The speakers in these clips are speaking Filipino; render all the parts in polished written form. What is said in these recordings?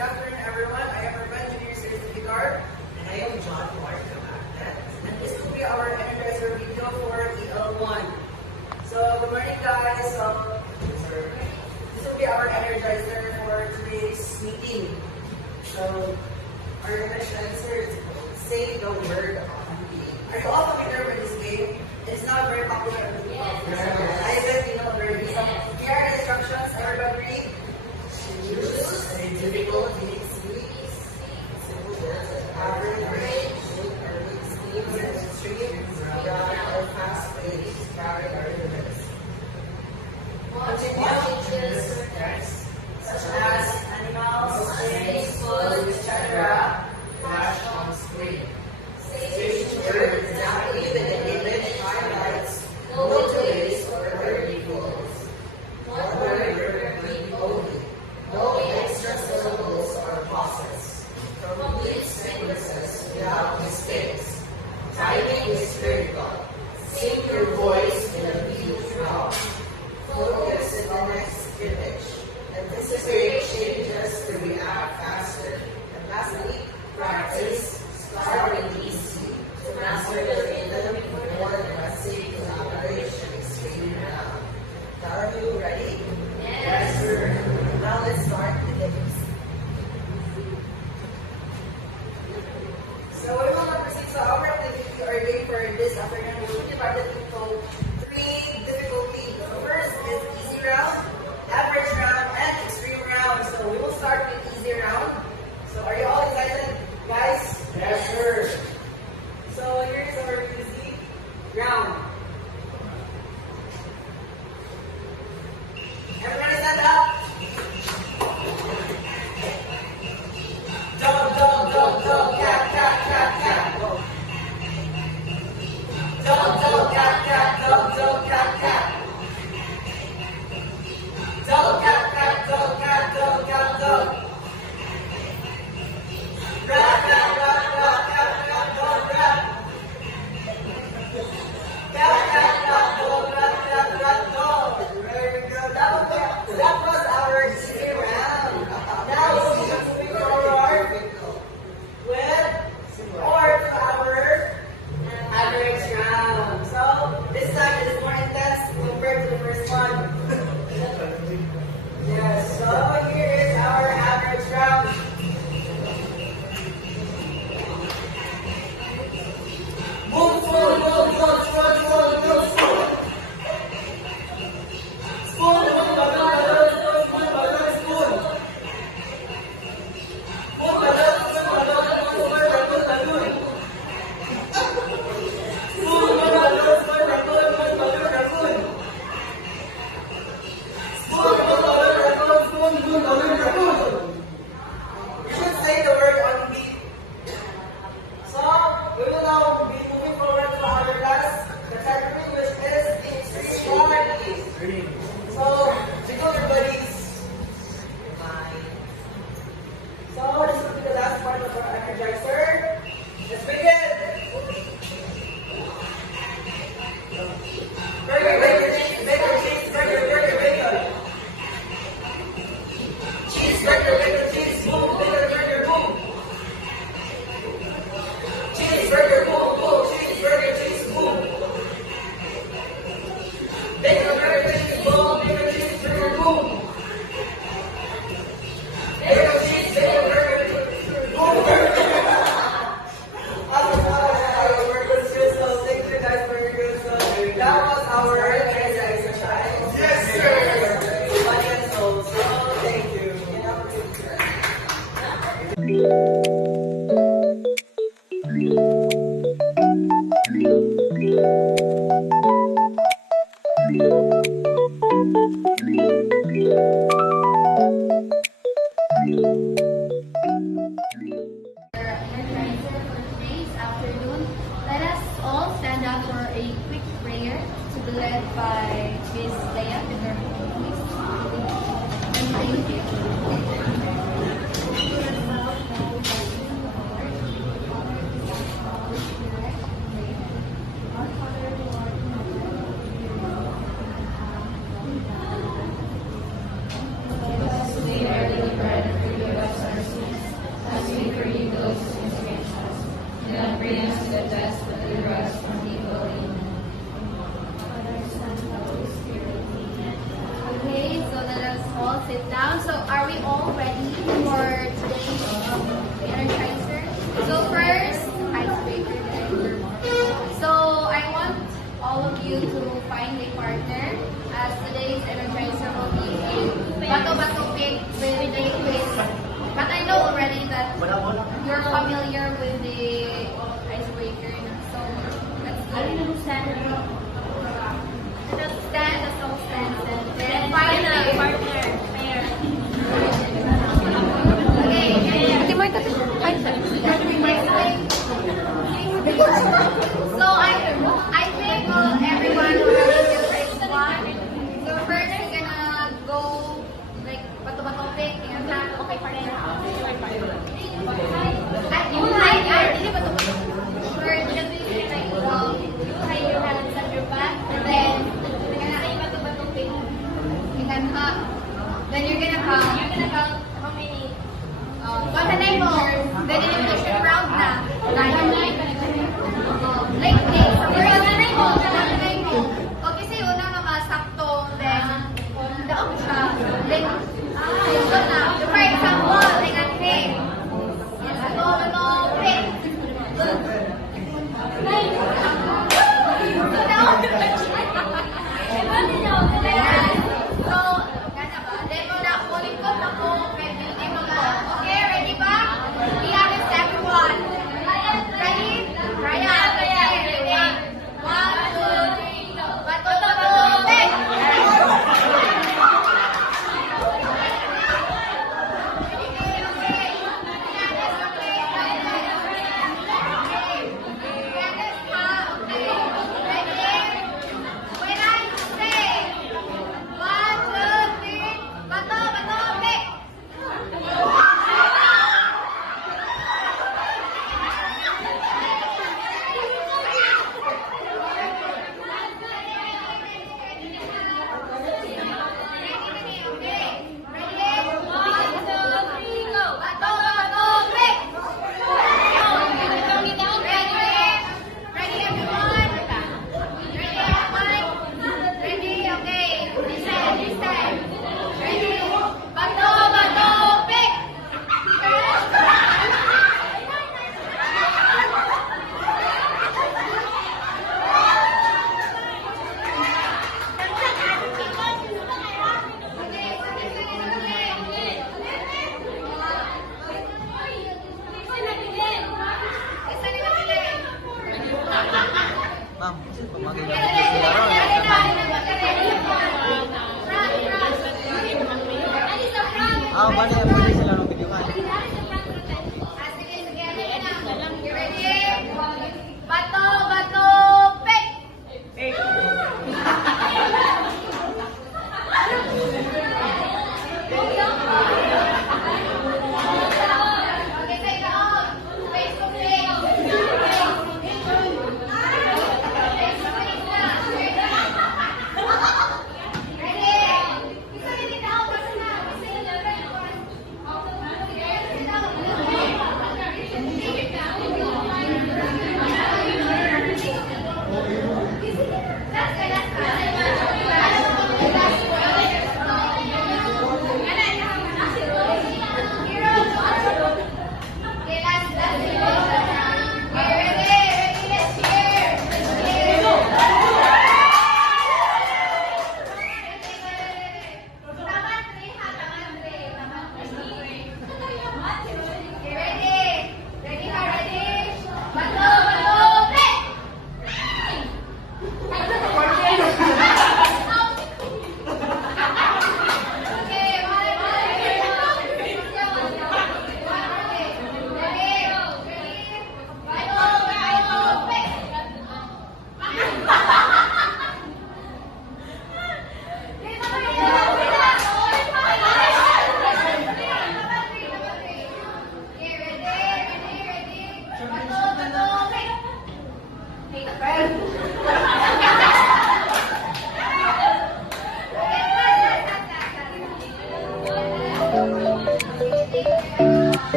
afternoon, everyone. I am Urban Junior Certificate Guard. And I am John Mark. And this will be our energizer video for EL1. So, good morning, guys. This will be our energizer for today's meeting. So, our energizer is say the word on game. Are you all familiar with this game? It's not very popular in the world. I bet you know already. So, here are the instructions. Everybody read. Choose a difficult simple words like average, steam, stream, dry, or fast pace, carry, or limits. Multiple such as animals, things, food, etc. Flash on screen. Station word exactly with the image highlights, motivates, or word equals. One word repeat only. No extra syllables or pauses. Complete sentences without mistakes. Typing is critical. Sing your voice in a huge round. Focus in the next image. Anticipate changes to react faster. And lastly, practice. Start with easy to master the rhythm more aggressive collaboration extreme round. Now are you ready? Yes, sir. Now let's start the games. So we will now proceed to our activity or game for this afternoon. We will divide it into three difficulties. So first is easy round, average round, and extreme round. So we will start with easy round. So are you all excited, guys? Yes, sir. So here's our easy round. Everybody stand up. Dog, dog, dog, dog, cat, cat, cat, cat. Dog, dog, cat, cat, dog, dog, cat, cat. Dog, cat, cat, dog, cat, dog, cat, dog. Rat, rat, rat, rat, cat, cat, dog, rat. Cat, cat, cat, dog, rat, cat, cat, dog. Very good. That was our easy round. Now we are moving forward with or to our average round. So this time it is more intense compared to the first one. Yes, so here is our average round. Move forward, move forward, forward, forward, move forward. Spoon, spoon, balloon, spoon, spoon, balloon, spoon. Spoon, balloon, spoon, balloon, spoon, balloon, balloon. Spoon, balloon, spoon, balloon, spoon, balloon, balloon. Spoon, balloon, spoon, balloon, balloon. You should say the word on beat. So, we will now be moving forward to our last category, which is extreme. So, jiggle your buddies. So, this will be the last part of our energizer. Let's begin. Burger, burger, cheese, bacon, cheese, burger, burger, bacon. Cheese, burger, bacon, cheese, boom, burger, burger, boom. Cheeseburger, boom, boom, cheeseburger, cheese, boom. Bacon burger, cheese, boom, bacon, cheeseburger, boom. Bacon, cheese, bacon burger, boom, burger. Our work was good, so thank you guys for your good stuff. That was our exercise. Yes, sir. Body and soul, so thank you. And have a good day. Energizer for today's afternoon. Let us all stand up for a quick prayer to be led by Ms. Leah with her please. And thank you. Our Father, Lord, give us today our daily bread, and forgive us our sins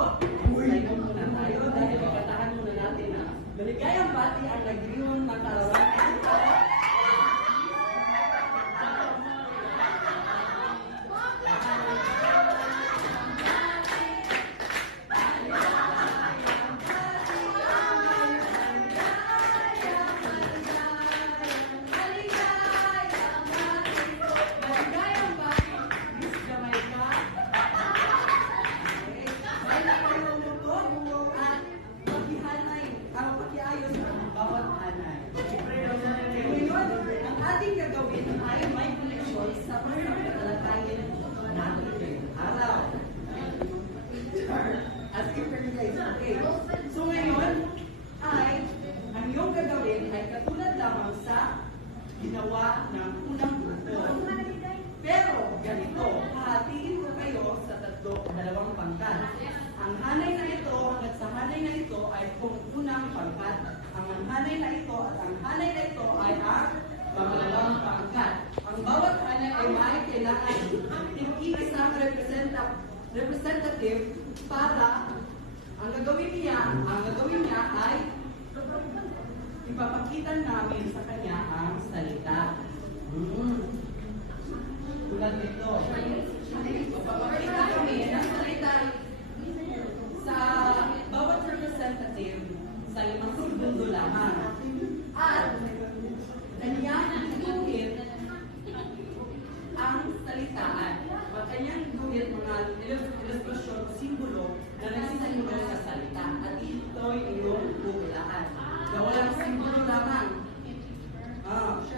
Sayon muna tayo dahil pagkatahan muna natin na maligayang bati ang nagdiwang ng karawan. Maligayang bati, Miss Jamaica. At paghihanay, paghiayos ang bawat hanay. Ngayon, ang ating gagawin ay may koneksyon sa pagkakalakayin natin ngayong araw. As if guys, okay. So ngayon, ang iyong gagawin ay katulad lamang sa ginawa ng unang grupo. Pero ganito, hahatiin ko kayo sa dalawang pangkat. Ang hanay na ito, hanggat sa hanay na ito ay kung unang pangkat. Ang hanay na ito at ang hanay na ito ay ang pangalawang pangkat. Ang bawat hanay ay may kailangan isang representative para ang gagawin niya ay ipapakita namin sa kanya ang salita. Tulad nito. Ipapakita kami ng salita sa bawat representative sa 5 segundo lamang. At kanyang ituhit ang salitaan. At kanyang ituhit mga ilustrasyon, simbolo na nagsisimbolo sa salita. At ito'y iyong hulaan. Na walang simbolo lamang.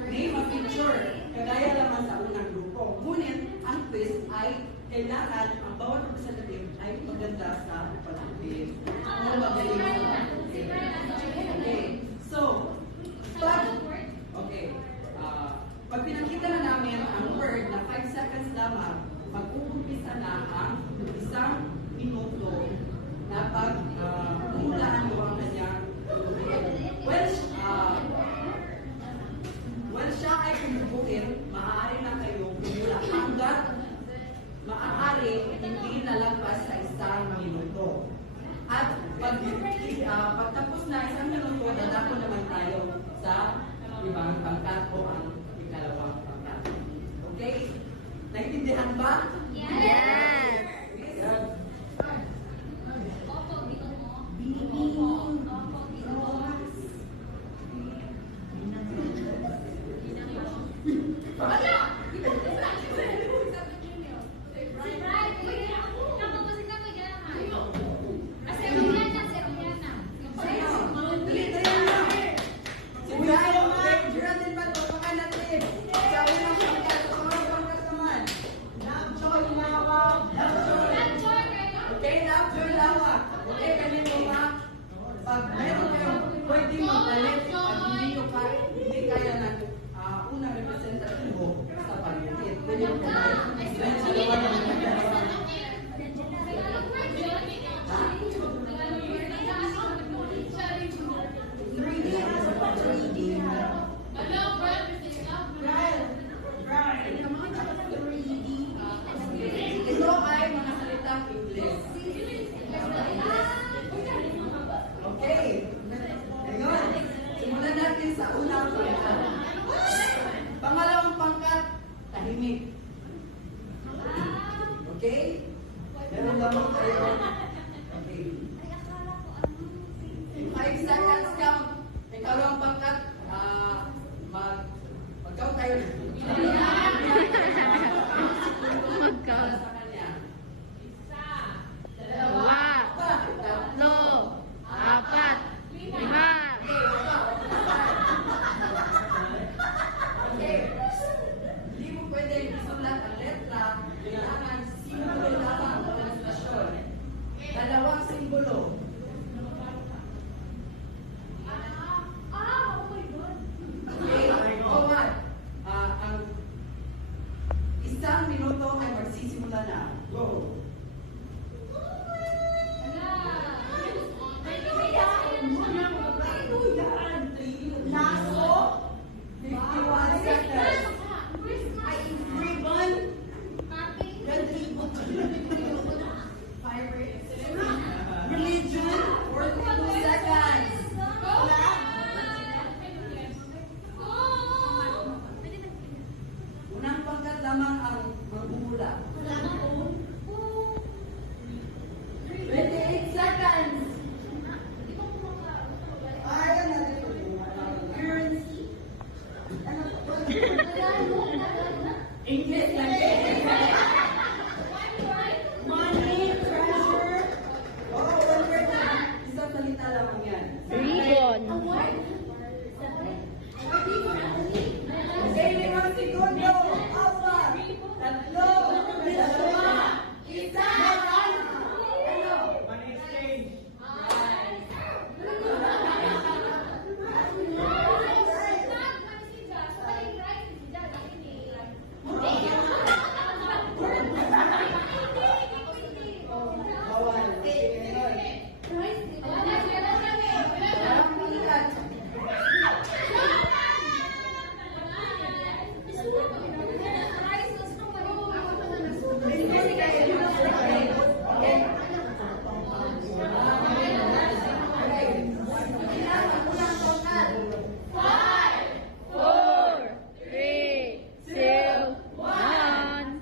Name a picture, kagaya lamang sa unang grupo. Ngunit, ang twist ay kailangan ang bawat representative ay maganda sa pag-ibig. Ano magaling sa pag-ibig? Okay. So, pag pinakita na namin ang word na 5 seconds lamang, mag-uumpisa na ang 1 minuto na pag-umulaan mo ang kanyang When siya ay kumubuhin, maaari na kayo kumula hanggat maaari hindi nalagpas sa 1 minuto. At pagtapos na 1 minuto, dadako naman tayo sa ibang pangkat o ang ikalawang pangkat. Okay? Naintindihan ba? Yes! Yes. Okay, love, joy, lawak. Okay, kanino ba? Pag meron kayong pwede magpalit at hindi kaya ng unang representatibo sa pag-ibig. Pwede mo palit. Sa dalawa na magdadalawa. Ito ay mga salitang English. Okay. Ngayon, simulan natin sa unang pangkat. Pangalawang pangkat, tahimik. Okay? Meron lamang tayo. Okay. 5 seconds count. Ikalawang pangkat, mag-count tayo. Mag-count. Sa kanya. 2, 3, 4, 5. Okay. Hindi mo pwede isulat ang letra. Kailangan simbolo lamang o ilustrasyon. 2 simbolo. Okay. O, ang English lang eh. Money, treasure. Oh, one word na. Isang salita lamang yan. Ribbon. Okay, limang segundo. Apat. Tatlo. Dalawa. Isa. Ano? Money exchange. Bawal. Four, three, two, one.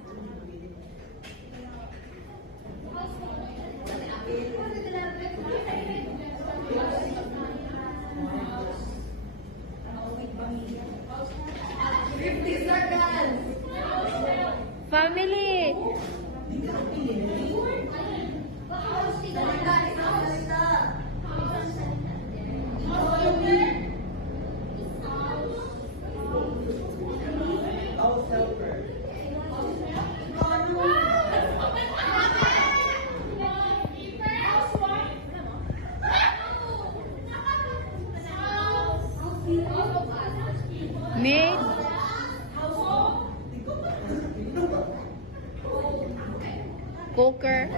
Family. House helper. Maid. Cooker.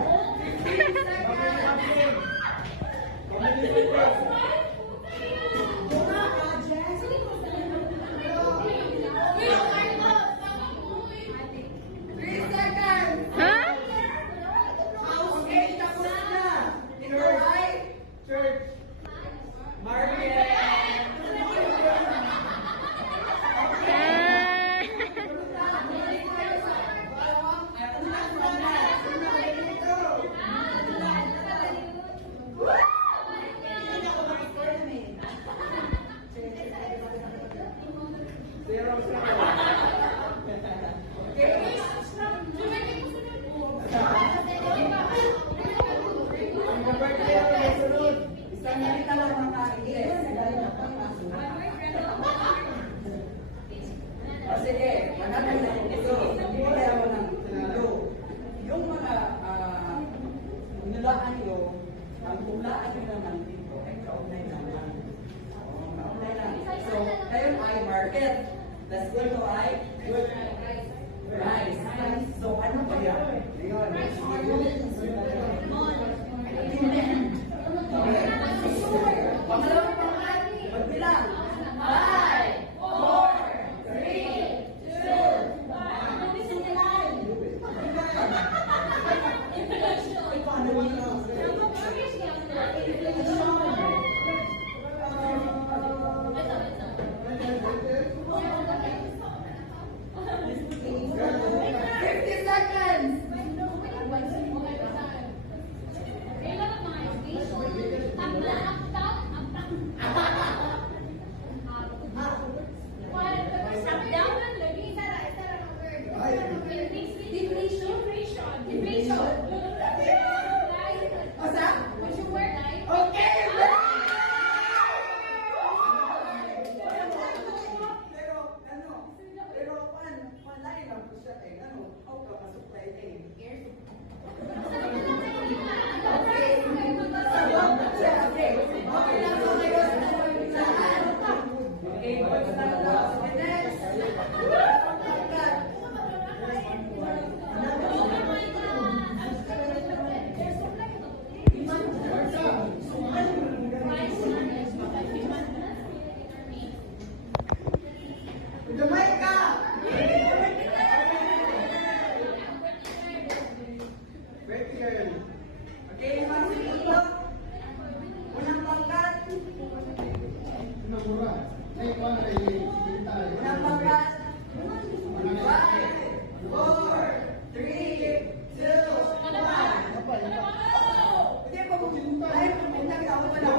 Huh? Okay, tapos na. Church. Church. Market. Zero. Ang birthday ako na sunod. Isang salita lang mga ka-Ingles. O sige, manatay na ito. Hindi ako ng tunalo. Yung mga nilaan nyo, ang hulaan nyo naman dito ay kaugnay naman. Oo, kaugnay lang. So, ngayon ay market. Let's go to ay good rice. So, ano ba yan? Pangalawang pangalan, magbilang. 5, 4, 3, 2, 50 seconds. Okay, pero panlain lang po siya kay ano, how ka masupply eh. Okay, next. Jamaica! Okay, mga segundo. Unang pangkat. Unang pangkat. 5, 4, 3, 2, 1. Hindi pa mo live pumunta kita ako pala.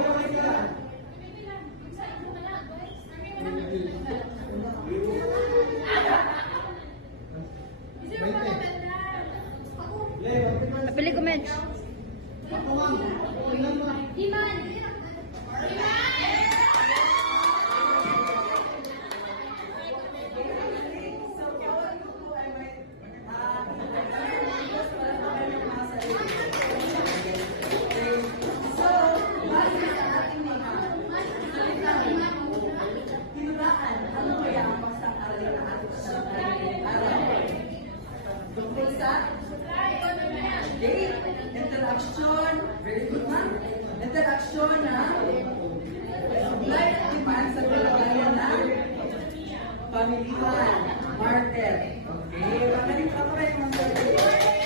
Okay? Interaction. Very good, ma'am. Interaction na life demand sa kalagayan ng pamilya. Market. Okay? Magaling ka pa rin, ma'am.